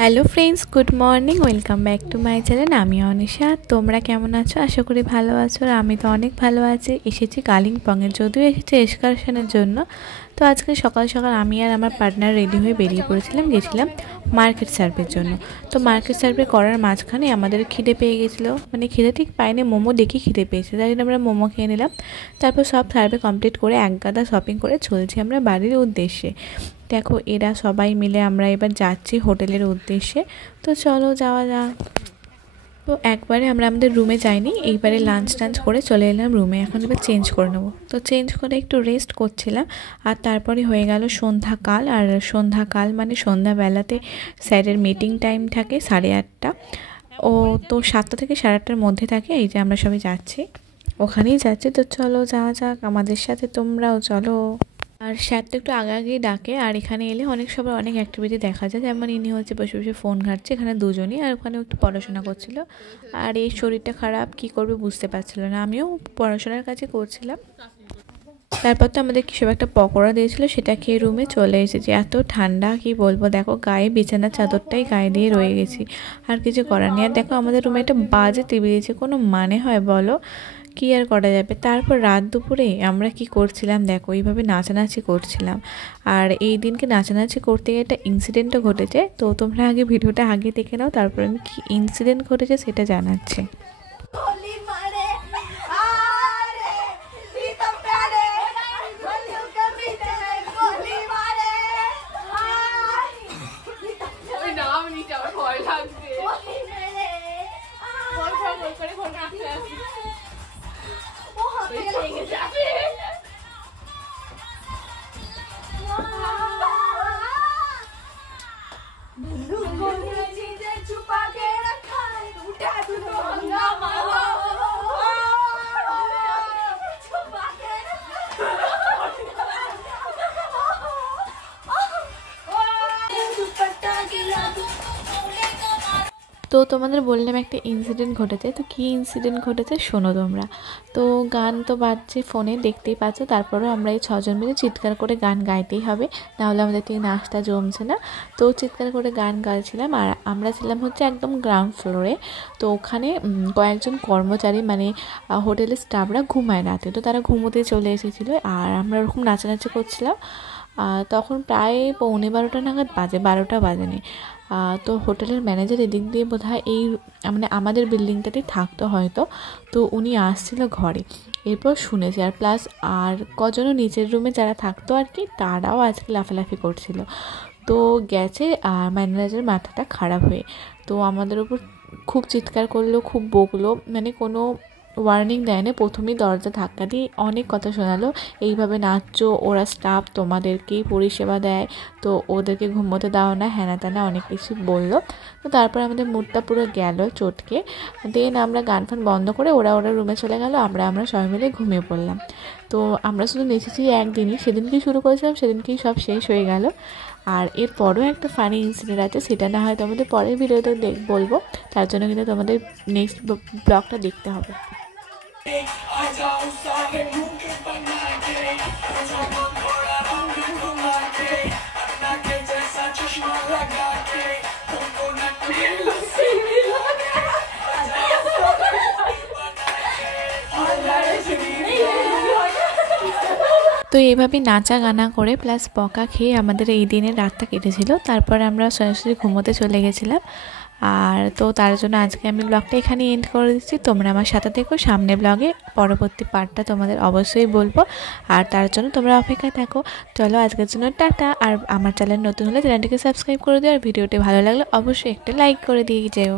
Hello friends, good morning. Welcome back to my channel. আমি অনিশা। তোমরা কেমন আছো? আশা করি ভালো আছো। আর আমি তো অনেক ভালো আছি। এসেছি কালিম্পংয়ে, যদিও এসেছি এক্সকারশনের জন্য। তো আজকে সকাল সকাল আমি আর আমার পার্টনার রেডি হয়ে বেরিয়ে পড়েছিলাম, গেছিলাম মার্কেট সার্ভের জন্য। তো মার্কেট সার্ভে করার মাঝখানে আমাদের খিদে পেয়ে গেছিলো, মানে খিদে ঠিক পাইনি, মোমো দেখে খিদে পেয়েছে, তাই জন্য আমরা মোমো খেয়ে নিলাম। তারপর সব সার্ভে কমপ্লিট করে এক গাদা শপিং করে চলছি আমরা বাড়ির উদ্দেশ্যে। দেখো, এরা সবাই মিলে আমরা এবার যাচ্ছি হোটেলের উদ্দেশ্যে। তো চলো যাওয়া যাক। তো একবারে আমরা আমাদের রুমে যাইনি, এইবারে লাঞ্চ টাঞ্চ করে চলে এলাম রুমে। এখন এবার চেঞ্জ করে নেবো। তো চেঞ্জ করে একটু রেস্ট করছিলাম। আর তারপরে হয়ে গেল সন্ধ্যাকাল। আর সন্ধ্যাকাল মানে সন্ধ্যাবেলাতে স্যারের মিটিং টাইম থাকে 8:30। ও তো 7টা থেকে 8:30-র মধ্যে থাকে। এই যে আমরা সবাই যাচ্ছি, ওখানেই যাচ্ছি। তো চলো যাওয়া যাক, আমাদের সাথে তোমরাও চলো। আর স্যার তো একটু আগে আগেই ডাকে। আর এখানে এলে অনেক সবার অনেক অ্যাক্টিভিটি দেখা যায়, যেমন ইনি হচ্ছে বসে বসে ফোন ঘাঁটছে, এখানে দুজনই। আর ওখানে একটু পড়াশোনা করছিল। আর এই শরীরটা খারাপ, কি করবে বুঝতে পারছিল না। আমিও পড়াশোনার কাছে করছিলাম। তারপর তো আমাদের কিছু একটা পকোড়া দিয়েছিল, সেটা খেয়ে রুমে চলে এসেছি। এত ঠান্ডা কি বলবো, দেখো গায়ে বিছানার চাদরটাই গায়ে দিয়ে রয়ে গেছি। আর কিছু করার নেই। আর দেখো আমাদের রুমে একটা বাজে টিভি দিয়েছে, কোনো মানে হয় বলো? কী আর করা যাবে। তারপর রাত দুপুরে আমরা কি করছিলাম দেখো, এইভাবে নাচানাচি করছিলাম। আর এই দিনকে নাচানাচি করতে গিয়ে একটা ইনসিডেন্টও ঘটেছে। তো তোমরা আগে ভিডিওটা আগে দেখে নাও, তারপর আমি কী ইনসিডেন্ট ঘটেছে সেটা জানাচ্ছি। তো তোমাদের বললাম একটা ইনসিডেন্ট ঘটেছে। তো কী ইনসিডেন্ট ঘটেছে শোনো তোমরা। তো গান তো বাজছে ফোনে, দেখতেই পাচ্ছ। তারপরেও আমরা এই 6জন মিলে চিৎকার করে গান গাইতেই হবে, নাহলে আমাদের ঠিক নাচটা জমছে না। তো চিৎকার করে গান গাইছিলাম। আর আমরা ছিলাম হচ্ছে একদম গ্রাউন্ড ফ্লোরে। তো ওখানে কয়েকজন কর্মচারী মানে হোটেলের স্টাফরা ঘুমায় রাতে, তো তারা ঘুমোতে চলে এসেছিলো। আর আমরা ওরকম নাচানাচি করছিলাম। তখন প্রায় 11:45 নাগাদ বাজে, 12টা বাজেনি। তো হোটেলের ম্যানেজার এদিক দিয়ে বোধহয় এই মানে আমাদের বিল্ডিংটাতেই থাকতো হয়তো। তো উনি আসছিল ঘরে, এরপর শুনেছি। আর প্লাস আর কজনও নিচের রুমে যারা থাকতো আর কি, তারাও আজকে লাফালাফি করছিল। তো গেছে আর ম্যানেজারের মাথাটা খারাপ হয়ে, তো আমাদের উপর খুব চিৎকার করলো, খুব বকলো, মানে কোনো ওয়ার্নিং দেয় না, প্রথমেই দরজা ধাক্কা দিয়ে অনেক কথা শোনালো। এইভাবে নাচছো, ওরা স্টাফ তোমাদেরকেই পরিষেবা দেয়, তো ওদেরকে ঘুমোতে দাও না, হ্যানা ত্যানা অনেক কিছু বললো। তো তারপর আমাদের মুডটা পুরো গেল চটকে। দেন আমরা গান ফান বন্ধ করে ওরা রুমে চলে গেল, আমরা সবাই মিলে ঘুমিয়ে পড়লাম। তো আমরা শুধু নেচেছি একদিনই, সেদিনকেই শুরু করেছিলাম, সেদিনকেই সব শেষ হয়ে গেল। আর এরপরও একটা ফানি ইনসিডেন্ট আছে, সেটা না হয় তোমাদের পরের ভিডিওতে বলবো। তার জন্য কিন্তু তোমাদের নেক্সট ব্লগটা দেখতে হবে। তো এইভাবে নাচা গানা করে প্লাস বকা খেয়ে আমাদের এই দিনের রাতটা কেটেছিল। তারপর আমরা সরাসরি ঘুমোতে চলে গেছিলাম। আর তো তার জন্য আজকে আমি ব্লগটা এখানে এন্ড করে দিচ্ছি। তোমরা আমার সাথে থেকো, সামনে ব্লগে পরবর্তী পার্টটা তোমাদের অবশ্যই বলবো। আর তার জন্য তোমরা অপেক্ষায় থাকো। চলো আজকের জন্য টাটা। আর আমার চ্যানেল নতুন হলে চ্যানেলটিকে সাবস্ক্রাইব করে দিও। আর ভিডিওটি ভালো লাগলে অবশ্যই একটা লাইক করে দিয়ে যেও।